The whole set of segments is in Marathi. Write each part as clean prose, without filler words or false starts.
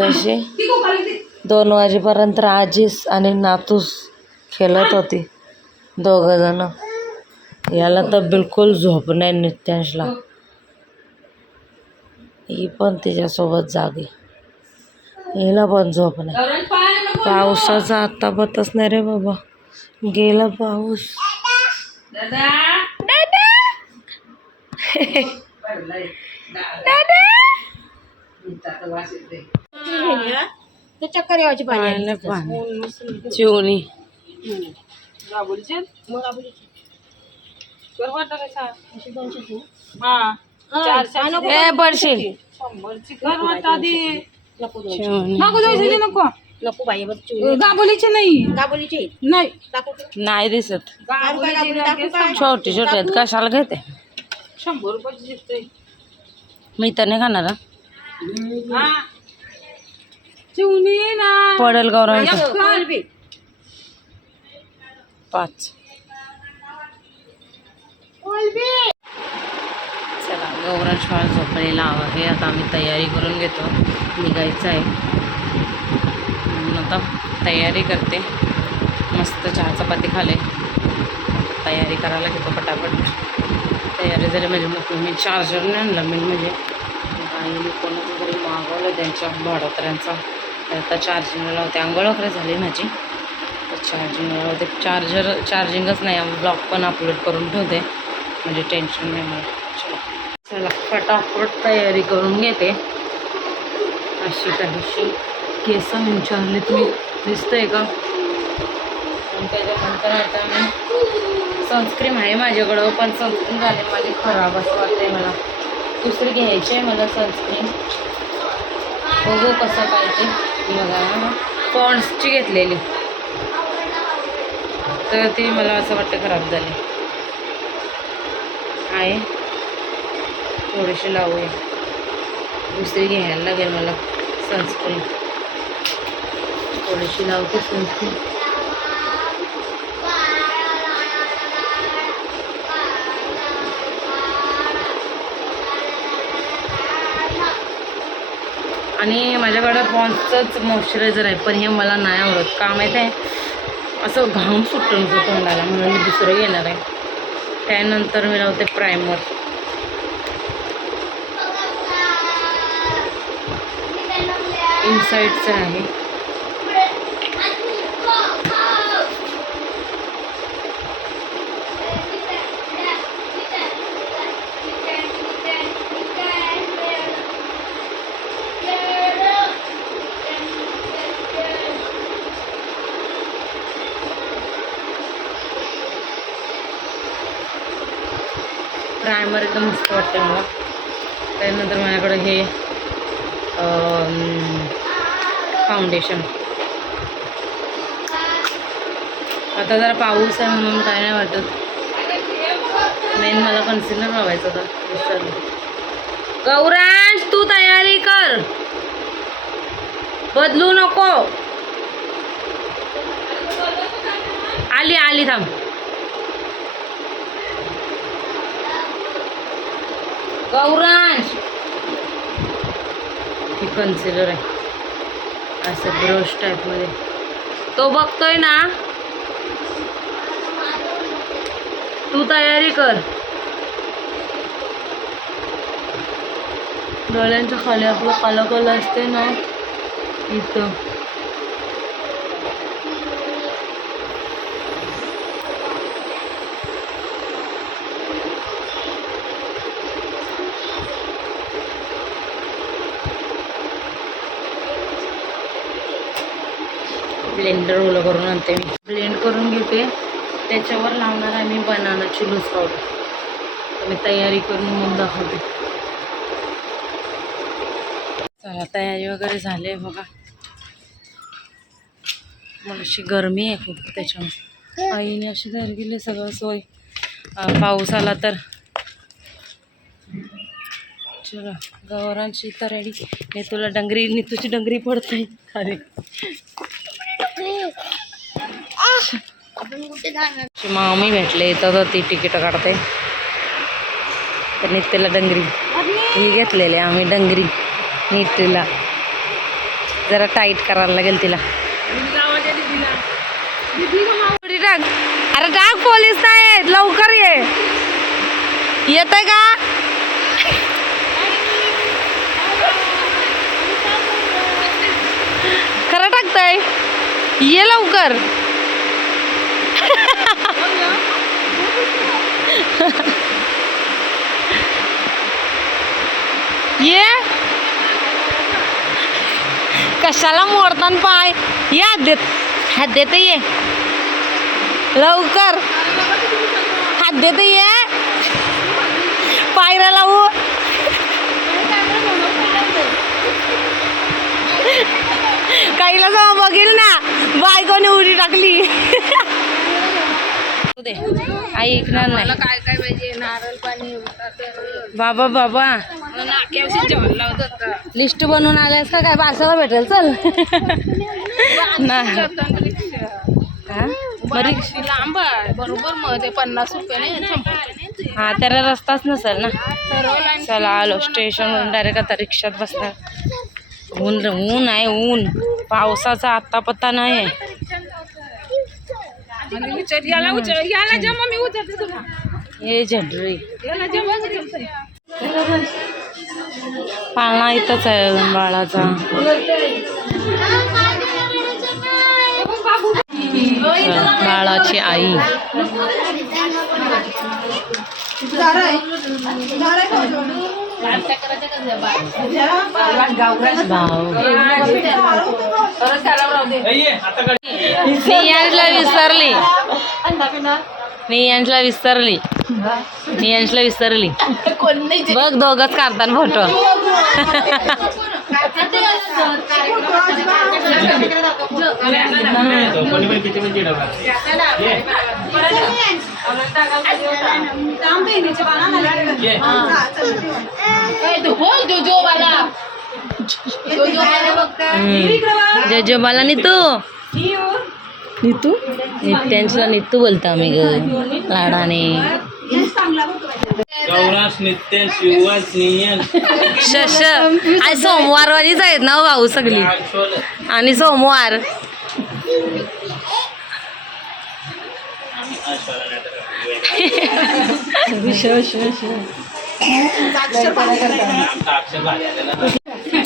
कशी 2 वाजेपर्यंत आजीस आणि नातूस खेळत होती दोघंजण. याला तर बिलकुल झोप नाही नित्यांशला. ही पण तिच्यासोबत जागी. हिला पण झोप नाही. पावसाचा आता पतच नाही रे बाबा. गेला पाऊस. चक्कर यायची पाणी चिवणी पडशील नको बाई गाबोलीचे नाही नाही नाही दिसत. छोटी छोटी आहेत कशाला घेते. 100 रुपयाची जिंकते. मी तर नाही खाणार. चिवणी ना पडेल गौरव 5. चला गौरव शाळा झोपलेला आहे. आता आम्ही तयारी करून घेतो. निघायचं आहे म्हणून आता तयारी करते. मस्त चहा चपाती खाले. तयारी करायला घेतो पटापट. तयारी झाली म्हणजे मग मी चार्जर नाही आणला. मी म्हणजे आणि कोणाचं तरी मागवलं त्यांच्या भाडोत्र्यांचा. आता चार्जिंगला लावते. आंघोळ वगैरे झाली माझी. तर चार्जिंगला लावते. चार्जिंगच नाही. ब्लॉग पण अपलोड करून ठेवते म्हणजे टेन्शन नाही मला. चला फटाफट तयारी करून घेते. अशी काहीशी केस विचारलेत मी. दिसतंय का? आणि त्याच्यानंतर आता मी सनस्क्रीम आहे माझ्याकडं. पण सनस्क्रीम झाली माझी खराब असं वाटतंय मला. दुसरी घ्यायची आहे मला सनस्क्रीम. बघू कसं काय ते. बघा पॉन्ड्सची घेतलेली तर ती मला असं वाटतं खराब झाली आहे. थोडीशी लावूया. दुसरी घ्यायला लागेल मला सनस्क्रीन. थोडीशी लावते सनस्क्रीन. आणि माझ्याकडं पॉन्ड्सचंच मॉइश्चरायझर आहे पण हे मला नाही आवडत. का माहीत आहे असं घाम सुटून तोंडाला म्हणून मी दुसरं घेणार आहे. त्यानंतर मी लावते प्रायमर. इनसाइडचं आहे. प्रायमर एकदम मस्त वाटते मला. त्यानंतर माझ्याकडे हे फाउंडेशन. आता जरा पाऊस आहे म्हणून काय नाही वाटत. मेन मला कन्सिलर लावायचं होतं विसरलं. गौरांश तू तयारी कर. बदलू नको. आली थांब. गौरांश ही कन्सिलर आहे असं ब्रश टाईपमध्ये. तो बघतोय ना. तू तयारी कर. डोळ्यांच्या खाली आपलं काला काला असते ना इथं. ब्लेंडर ओलं करून आणते मी. ब्लेंड करून घेते. त्याच्यावर लावणार आहे मी बनानाची लूज पावडर. तर मी तयारी करून मग दाखवते. चला तयारी वगैरे झाली बघा. मला अशी गरमी आहे खूप त्याच्यामुळे. आईने अशी तयारी केली सगळं सोय. पाऊस आला तर. चला गौरांची तयारी. मी तुला डंगरी तुझी डंगरी पडते खाली. मामी भेटले तर ती तिकीट काढते. तर नित्याला डंगरी ही घेतलेली आम्ही डंगरी नितीला. जरा टाईट करायला लागेल तिला. उडी टाक. अरे टाक, पोलीस नाही आहेत, लवकर ये. येत आहे का? खरं टाकताय, ये लवकर. ये, कशाला मोडतान पाय. ये हात देते, ये लवकर. हात देते, ये पायऱ्या लावू. काहीला जाऊ बघील ना, बायकोने उडी टाकली. ऐकणार नाही. काय काय पाहिजे, नारळ पाणी, बाबा बाबा लिस्ट बनवून आल्यास का काय, पार्सला भेटेल. चल ना लांब आहे बरोबर. मग ते 50 रुपये नाही. हा, त्याला रस्ताच नसेल ना. चला आलो स्टेशनवरून डायरेक्ट आता रिक्षात बसणार. ऊन ऊन आहे, ऊन. पावसाचा आता पत्ता नाही आहे. हे झंडरी पाळणा इथंच आहे बाळाचा. बाळाची आई. मी यांना विसरली. बघ, दोघच काढताना फोटो. जोजोबाला नीतू नित्यांशला नीतू बोलतो आम्ही ग लाडाने. शश आज सोमवारवारीच आहेत ना भाऊ सगळी. आणि सोमवार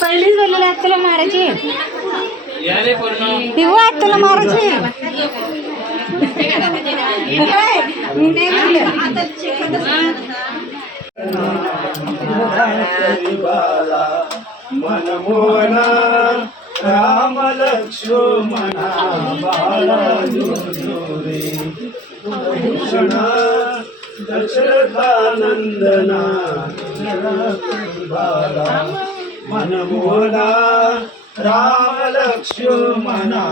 पहिलीच बोललेला तुला मारायची. तुला मारायची. मनमोहना राम लक्ष्मणा बाळा दशरथानंदना बाळा मनमोहना राम लक्ष्मणा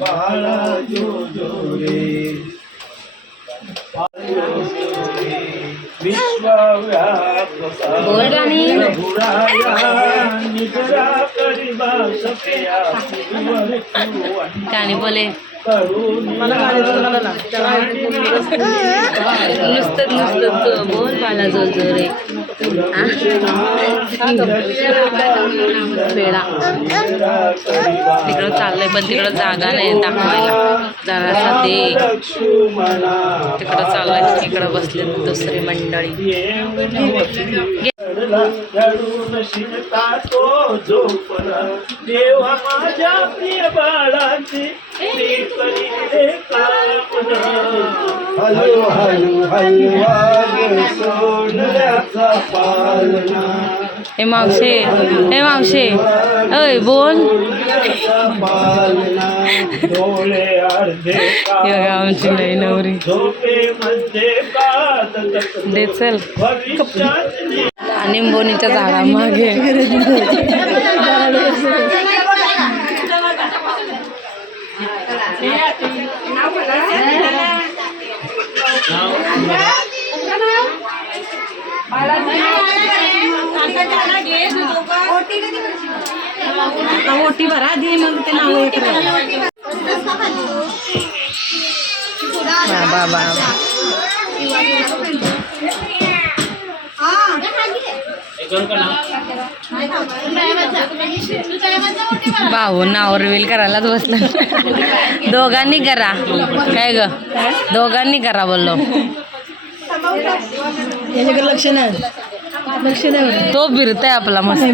बाळा जो जो रे गाणी बोले. नुसतं बोल मला जो जो रे. पेडा तिकडं चाललंय, पण तिकडं जागा नाही दाखवायला. जरासा ते तिकडं चाललंय, तिकडं बसले दुसरी मंडळी. देवा माझ्या प्रिय बाळाची हलू हलू हलू सोडल्याचा पालना. हे मावशे अय बोल. डोळे अर्धे आमची नाही नवरी झोपेमध्ये दे. चल निंबोनीच्या झाडा मागे. ओटी भरा दे मग ते नाव बाबा भाऊ नाव रिवील करायलाच बसलं. दोघांनी करा काय ग, दोघांनी करा बोललो. याच्याकडे लक्ष नाही, लक्ष नाही. तो फिरताय आपला मस्त.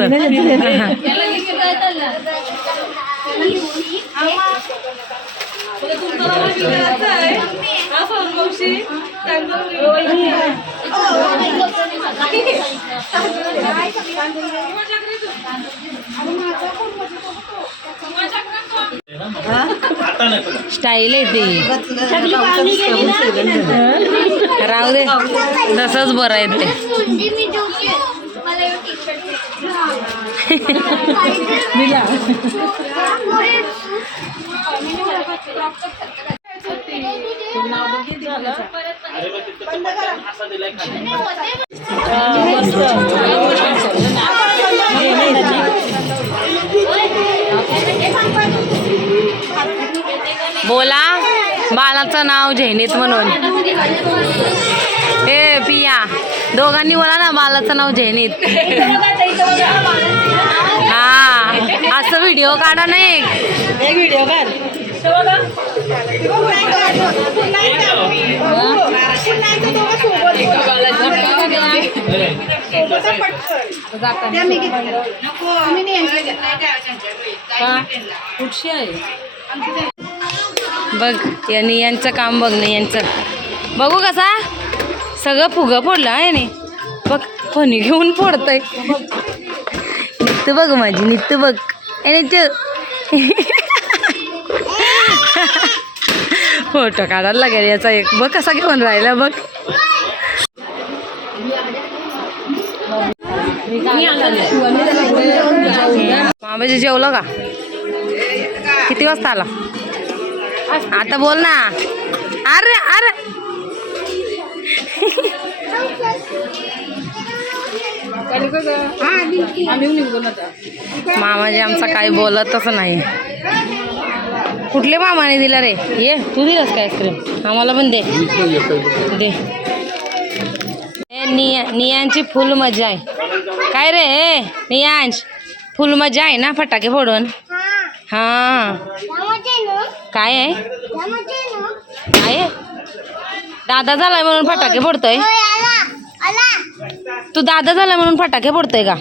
स्टाईल आहे ती. राहू दे तसंच बरं आहे ते. बोला बाळाचं नाव झैनीत म्हणून. ए पिया दोघांनी बोला ना बाळाचं नाव झैनीत. हा असं व्हिडिओ काढा ना एक व्हिडिओ काढ. कुठशी आहे बघ यांनी यांचं काम बघ ना यांचं बघू कसा सगळं फुगं फोडलं आहे नी बघ फणी घेऊन फोडतंय. नित्य बघ माझी नित्य बघ नित्य. फोटो काढायला लागेल याचा एक. बघ कसा घेऊन राहिला बघ. मामाजी जेवलं का? किती वाजता आला? आता बोल ना. अरे अरे मामाजी आमचा काही बोलतच नाही. कुठले मामाने दिला रे? ये तू दिलास का आईस्क्रीम? आम्हाला पण दे दे. नियांची फुल मजा आहे काय रे? नियांश फुल मजा आहे ना फटाके फोडून. हा काय आहे काय आहे? दादा झालाय म्हणून फटाके फोडतोय. तू दादा झालाय म्हणून फटाके फोडतोय का?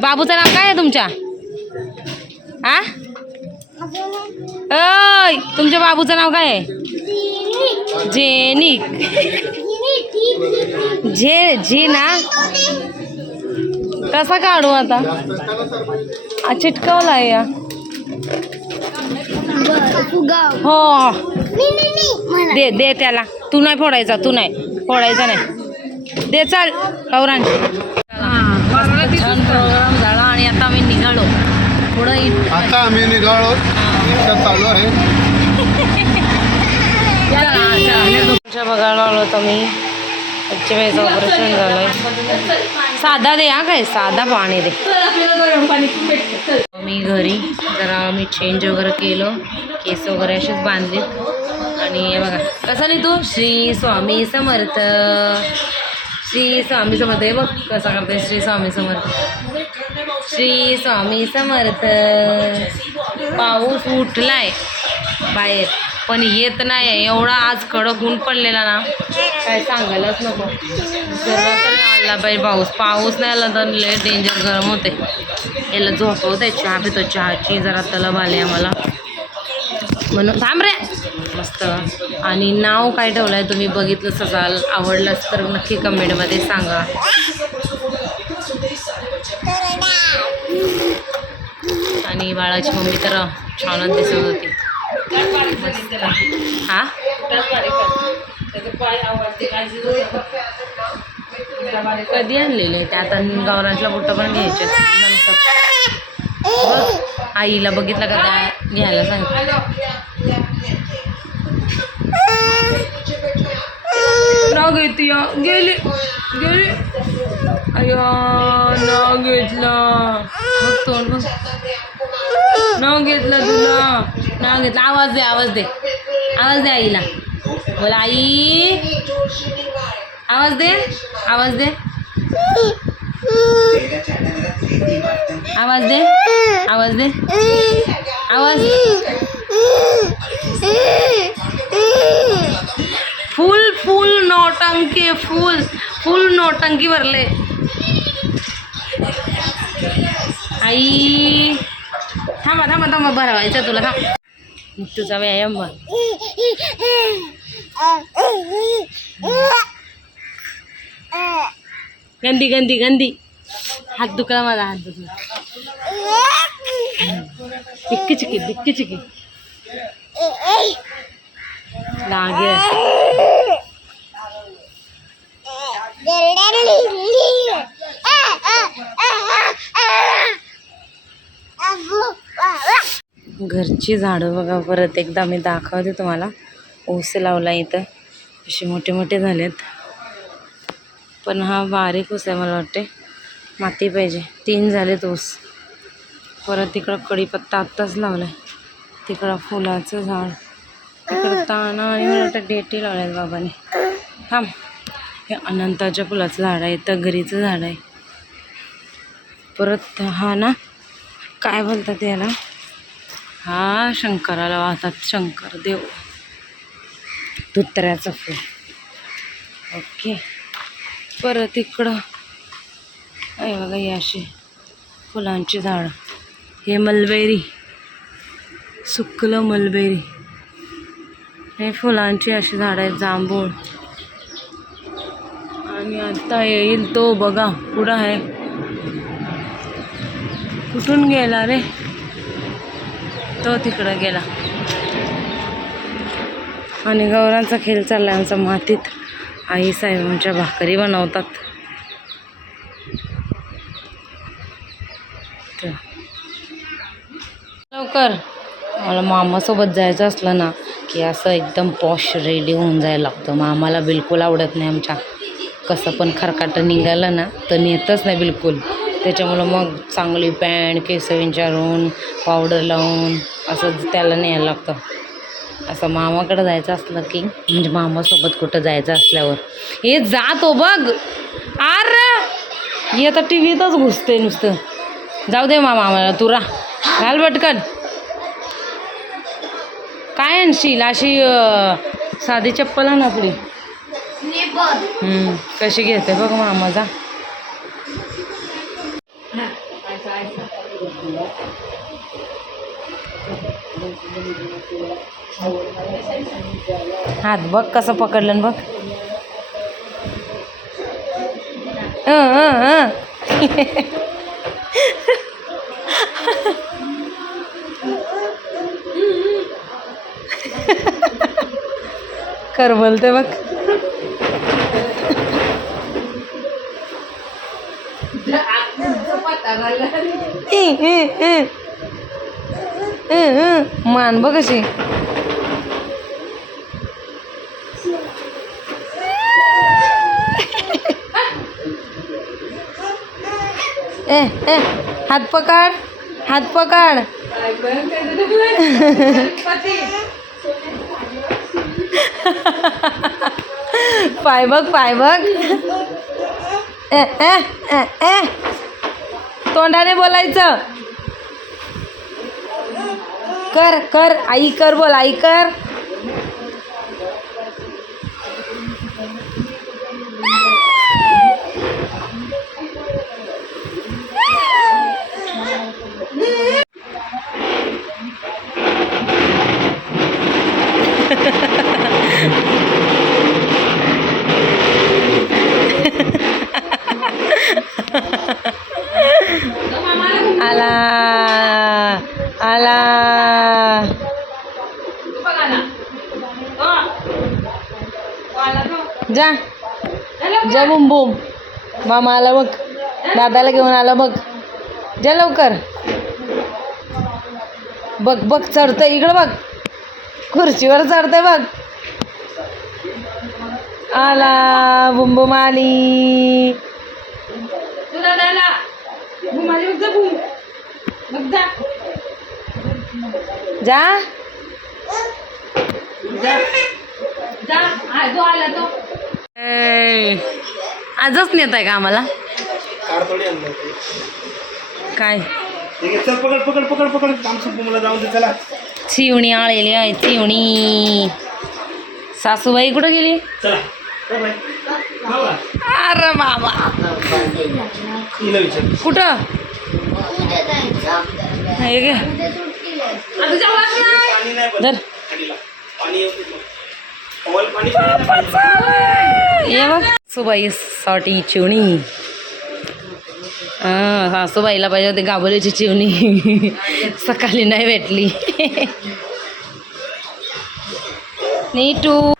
बाबूचं नाव काय आहे तुमच्या? आ ओय तुमच्या बाबूचं नाव काय आहे? जेनिक. जे ना कसा काढू आता? चिटकवला या हो. दे दे त्याला. तू नाही फोडायचा, तू नाही फोडायचा नाही. दे चाल कौरान. छान प्रोग्राम झाला आणि आता आम्ही निघालो पुढं. आता आम्ही निघालो चालू आहे. बघायला आलो होतो मी. आजच्या वेळेचं ऑपरेशन झालंय. साधा दे हा काय साधा पाणी दे. मी घरी जरा मी चेंज वगैरे केलं, केस वगैरे असेच बांधलेत आणि हे बघा कसं नाही तू श्री स्वामी समर्थ श्री स्वामी समर्थ. हे बघ कसा करते श्री स्वामी समर्थ श्री स्वामी समर्थ. पाऊस उठलाय बाहेर पण येत नाही एवढा. आज कडक ऊन पडलेला ना काय सांगायलाच नको. जरा तरी आला बाई पाऊस. पाऊस नाही आला तर लय डेंजर गरम होते. याला झोपवते. चहा पितो. चहाची जरा तलब आली आम्हाला म्हणून. थांब रे मस्त. आणि नाव काय ठेवलं आहे तुम्ही बघितलंच असाल. आवडलंच तर नक्की कमेंटमध्ये सांगा. आणि बाळाची मम्मी तर छानच दिसत होती. हा कधी आणलेले ते आता गावरांतला बुट्टा पण घ्यायचे नंतर. आईला बघितलं का त्या घ्यायला सांगितलं. नाव घेते गेली गेली. अय्या नाव घेतलं बघ तोंड बघ. नाव घेतलं तुला. नाव घेतलं. आवाज दे आवाज दे आवाज दे आईला. बोला आई आवाज दे आवाज दे. आवाज दे, आवाज दे, आवाज. फुल फुल नौटंकी, फुल फुल नौटंकी भरले. आई थांबा थांबा थांबा, भरवायचं तुला, थांब. तुझा व्यायाम बघ. गंदी गंदी गंदी. हात दुखला माझा, हात दुखला. दिक्की चिकी दिक्की चिकी लागे. घरची झाडं बघा, परत एकदा मी दाखवते तुम्हाला. ऊस लावला इथं, असे मोठे मोठे झालेत, पण हा बारीक ऊस आहे. मला वाटते माती पाहिजे. 3 झालेत ऊस. परत तिकडं कढीपत्ता आत्ताच लावला आहे. तिकडं फुलाचं झाड, तिकडं ताना आणि मला वाटतं डेटी लावल्या आहेत बाबाने. थांब. हे अनंताच्या फुलाचं झाड आहे, तगरीचं झाड आहे. परत हा ना, काय बोलतात याला, हा शंकराला वाहतात, शंकर देव. धुत्र्याचं फूल. ओके. परत इकडं आहे बघा, ही अशी फुलांची झाडं. हे मलबेरी, सुकलं मलबेरी. हे फुलांची अशी झाडं आहेत. जांभूळ. आणि आता येईल तो बघा, पुढं आहे. कुठून गेला रे तो? तिकडं गेला. आणि गौरांचा खेळ चालला आमचा मातीत. आई साहेबांच्या भाकरी बनवतात. लवकर. मला मामासोबत जायचं असलं ना की असं एकदम पॉश रेडी होऊन जायला लागतं. मामाला बिलकुल आवडत नाही आमच्या कसं पण खरकाटं निघालं ना तर नेतच नाही बिलकुल. त्याच्यामुळं मग चांगली पॅन्ट, केस विंचारून, पावडर लावून असं त्याला न्यायला लागतं. असं मामाकडं जायचं असलं की, म्हणजे मामासोबत कुठं जायचं असल्यावर, हे जातो बघ. अरे हे आता टी व्हीतच घुसते नुसतं. जाऊ दे मामा, आम्हाला तू राह, घाल पटकन. काय आणशील? अशी साधी चप्पल आण आपली. कशी घेते बघ मामा. जा. हात बघ कसं पकडलं बघ. कर बोलते बघ. मान बघ कशी. हात पकड, हात पकड. पाय बघ, पाय बघ. तोंडाने बोलायचं. कर कर, आई कर बोल, आई कर. आला आला. जा जा, बुम बुम. मामा आला बघ, दादाला घेऊन आला बघ. जा लवकर. बघ बघ चढतंय, इकडं बघ, खुर्चीवर चढतंय बघ. आला बुम बुम आली. तू दादाला बुम आली बघ. जा बुम, बघ जा. जा जा जा. आजो आला तो. आजच नेत आहे का आम्हाला? भातोडी आणलं होतं. काय ठीक आहे, चल पकड पकड पकड पकड काम संपू मला जाऊन दे चला. चिवणी आलेली आहे चिवणी. सासूबाई कुठं गेली? चला हो बाई. हो का? अरे बाबा हिला विचार. कुठं हे घे. पाणी नाही पण धर. खाडीला. पाणी येऊ दे मग. कॉल पाणी पाहिजे. ये बघ सुबाई साठी चिवणी. सासूबाईला पाहिजे होती गाबोलीची चिवणी. सकाळी नाही भेटली. नीटू